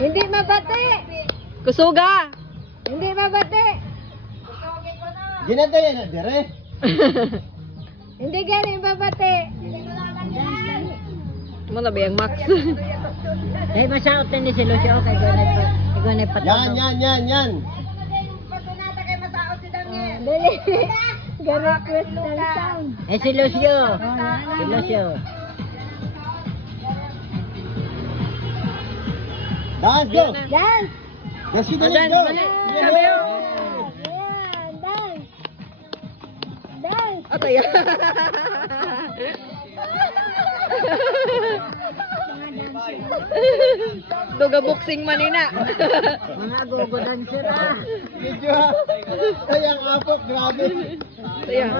Hindi mabati. Kusuga. Hindi mabati. Ginata yan, dire. Hindi galing mabati. Mo na ba yung Max? Dahil masyadot din si Lucio kay Gonay Yan, yan, yan, yan. Dali. Gano'n crystal sound. Eh si Lucio. Si Lucio. Dance, go. Dance. Let's go, Dance, let's go. dance. Yeah. Ayan, dance. Dance. Atay. Doga boxing manina. Mga gogo dancer ah. Medyo ha. Ay, ang apok, grabe. Saya.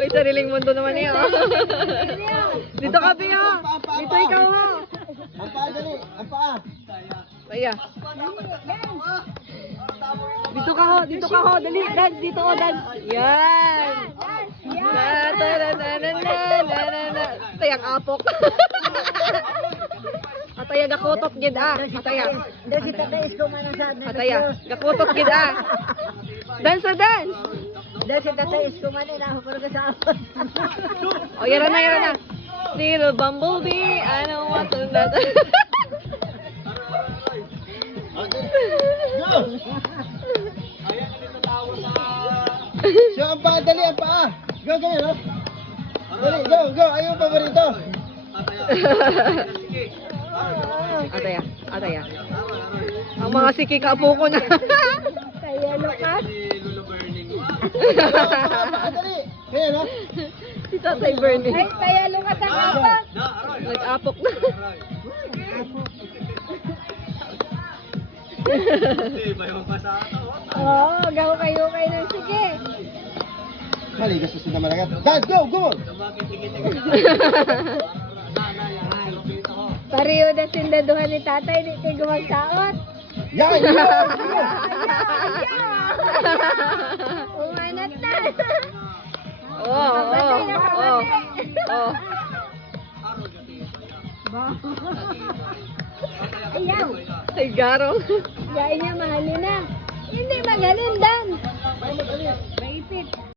Uy, sariling mundo naman niya. Dito ka, Pio. Dito ikaw, ha. Ang paa, dali. Ang paa. Saya. Dito ka, ho. Dito ka, ho. Dali, dance. Dito, ho, dance. Yan. Na, na, na, na, na, na, na, na. Tayang apok. Ataya, gakutot, gid, ah. Ataya. Doon si Tatay Isko man sa Ataya, gakutot, gid, ah. Dance na dance. Doon si Tatay Isko man ako pero sa apon. O, yara na. Little bumblebee, I don't want to that. Go. So, ang paa, dali, ang paa. Go, ganyan, no? Dali, go, go. Ayaw pa ba rito? Ataya. Ang mga siki kaapo ko na. Kaya Lucas. Dali. Ganyan, no? Si Tatay Bernie. Ay, kaya Lucas ang apon. Nag-apok na. Oo, gaw kayo ng sige. Mali, gusto sila malagat. Dance, go, go. Pariyo na sindaduhan ni tatay, di kayo gumagsaot. Yan, yan, yan. Umanat na. Oh. Ayaw. Ay, garong. Gaya niya, mahalin na. Hindi magaling, Dan. Maipit.